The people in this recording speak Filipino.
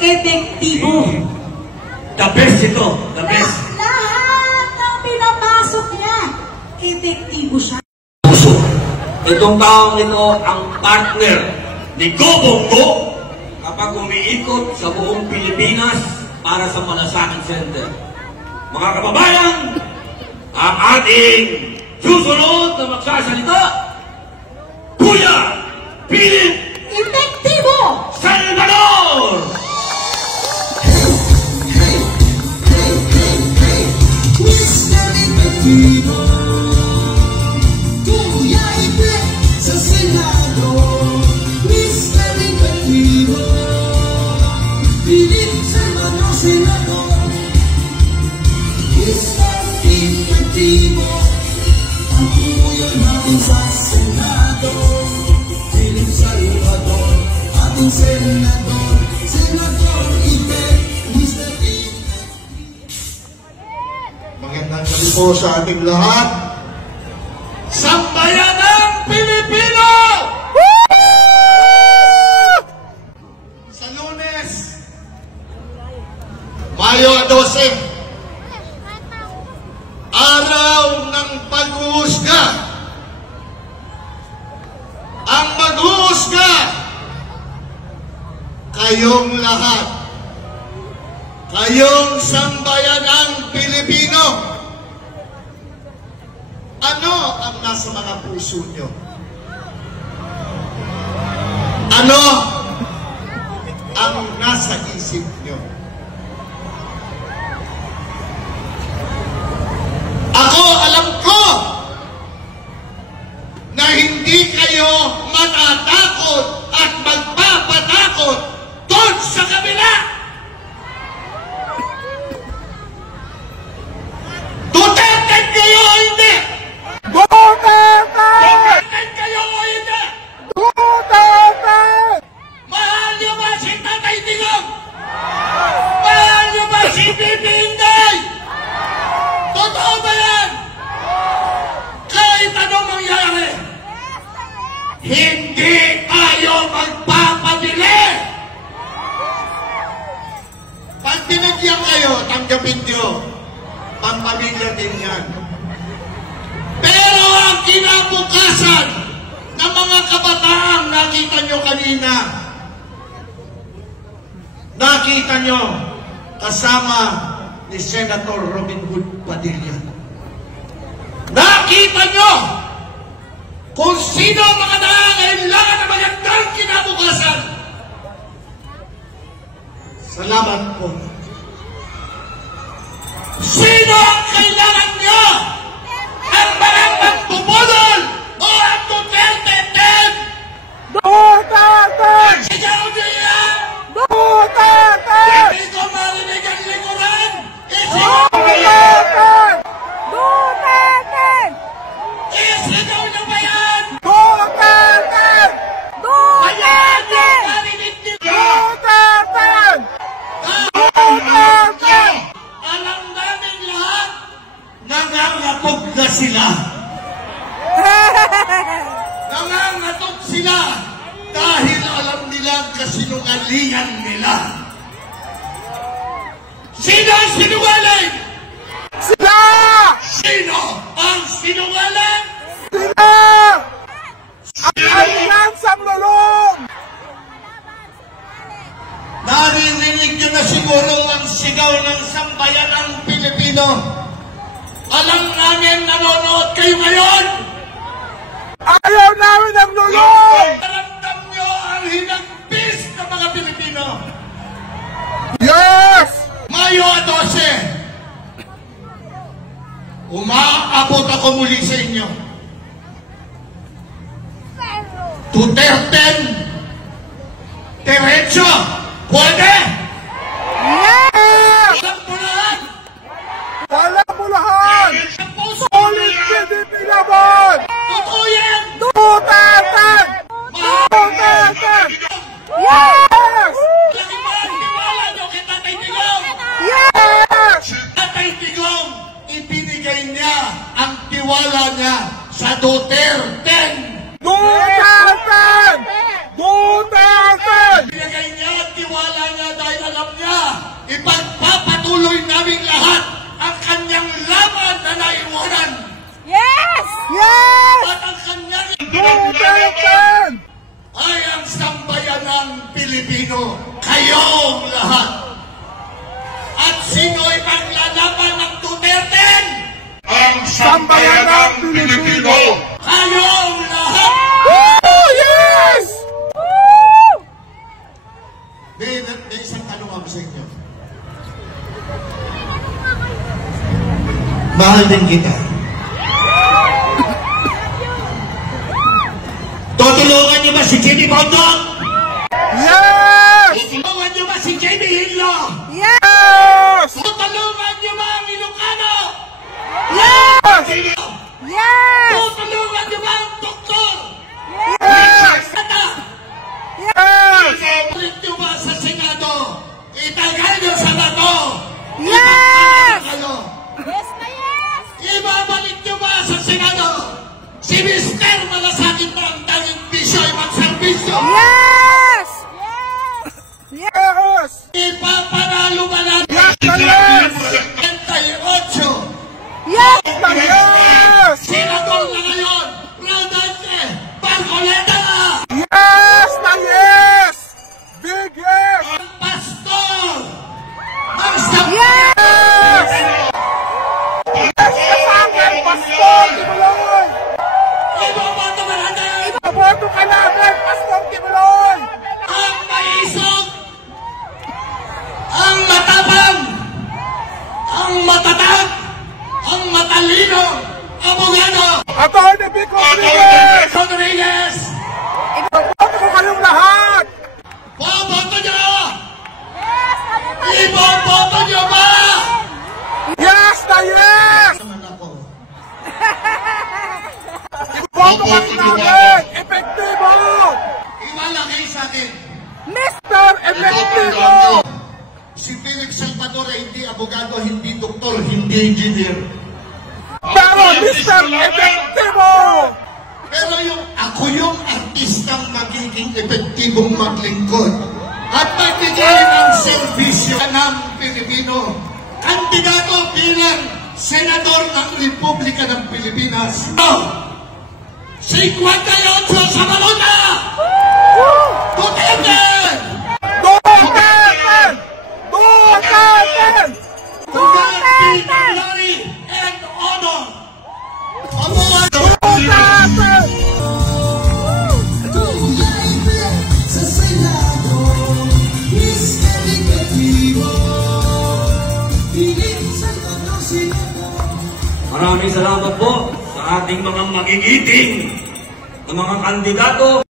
epektibo. The best ito. The best. Lahat ng pinapasok niya, epektibo siya. Itong taong ito ang partner ni Go Bongo kapag umiikot sa buong Pilipinas para sa Malasakit Center. Mga kababayan, ang ating susunod na magsasalita, Kuya Philip Epektibo Salvador! Mr. Epektibo, Kuya Epek sa Senado. Mr. Epektibo, Philip Salvador, Senador. Mr. Epektibo, ang kuya natin sa Senado. Philip Salvador, ating Senador. Senador Epek, Mr. Epek. Magandang gabi po sa ating lahat. Sambayan ng Pilipino! Sa Lunes, Mayo 12, araw ng paghuhusga. Ang maghuhusga, kayong lahat. Kayong sambayanang Pilipino. Ano ang nasa mga puso nyo? Ano ang nasa isip nyo? Ako, alam ko na hindi kayo matatakot at magpapatakot doon sa kabila. Duterte kayo o hindi? Duterte kayo o hindi? Mahal niyo ba si Tatay Digong? Mahal niyo ba si Bibi Inday? Totoo ba yan? Kahit anong mangyari, hindi tayo magpapabili. Pag binigyan kayo, tanggapin nyo. Pampamilya din yan. Pero ang kinabukasan ng mga kabataang nakita nyo kanina, nakita nyo kasama ni Senator Robin Hood Padilla. Nakita nyo kung sino ang mga nangangailangan ng magandang kinabukasan. Salamat po. Sino ang kailangan nyo? Ang mga pagpupulol o ang Duterte 10? Sigaw niya! Hindi ko marinig ang likuran! Isigaw niya! Isigaw niyo ba yan? Ayan! Marinig niyo! Alam namin lahat, nangangatog na sila. Nangangatog sila dahil alam nila ang kasinungalingan nila. Sino ang sinungaling? Sila! Sino ang sinungaling? Sila! Ang alyansang lulong! Naririnig nyo na siguro ang sigaw ng sambayanang Pilipino. Alam namin nanonood kayo ngayon. Ayaw namin ang lulong! Naramdam nyo ang hinagpis ng mga Pilipino. Yes! Mayo 12, umaabot ako muli sa inyo. Duterte, diretso, pwede! Yes! Walang pulahan! Walang bulahan! Ang puso Solid nila! PDP laban! Totoo yan! Duterte! Duterte! Yes! Lagi ba ang tiwala nyo kay Tatay Digong? Yes! Tatay Digong, ibinigay niya ang tiwala niya sa Duterte. Duterte! Duterte! Ibinigay niya ang tiwala niya dahil alam ipagpapatuloy namin lahat ang kanyang laban na naiwanan. Yes! Yes! At ang kanyang Duterte! ay ang sambayanang Pilipino. Kayong lahat. At sino'y maglalaban ng Duterte? Ang Sambayanang Pilipino! Kayong lahat. Woo! Yes! May isang tanong ako sa inyo. Mahal din kita. Tutulungan niyo ba si Jimmy Bondok? Yes! Tutulungan niyo ba si Jimmy Hillo? Yes! Tutulungan niyo ba ang Ilocano? Yes! Yes! Tutulungan niyo ba ang doktor? Yes! Kata, Yes! ibabalik niyo ba sa Senado? Itagal niyo sa bato? Yes! Ano? Yes na yes! Ibabalik niyo ba sa Senado? Si Mr. Malasakit na ang tanging bisyo ay magserbisyo? Yes! Yes! Ipapanalo ba natin? Yes na yes! 28! Yes na yes! Senador na ngayon! Rodante! Barcoleta! Yes na yes! Big yes! Ang pastor! Ang sabi! Yes! Yes ka sa akin, Pastor Kibuloy! Ibabato ba natin? Ibaboto ka namin, Pastor Kibuloy! Ang maisog! Ang matapang! Ang matatag! Ang matalino! Abogado! Atty. Vic Rodriguez! Rodriguez! Ibaboto ko kayong lahat! Boboto nyo! Iboboto nyo ba? Yes na yes! Naman ako. Ibaboto kami namin! Epektibo! Iwalagay sa akin. Mr. Epektibo! Si Felix Salvador ay hindi abogado, hindi doktor, hindi engineer. Pero Mr. Epektibo! Pero ako yung artistang magiging epektibong maglingkod at magbigay ng serbisyo ng Pilipino. Kandidato bilang Senador ng Republika ng Pilipinas. 58 sa balota! Duterte! Duterte! Duterte! Duterte! Glory and honor! Abuan! Duterte! Maraming salamat po sa ating mga magigiting na mga kandidato.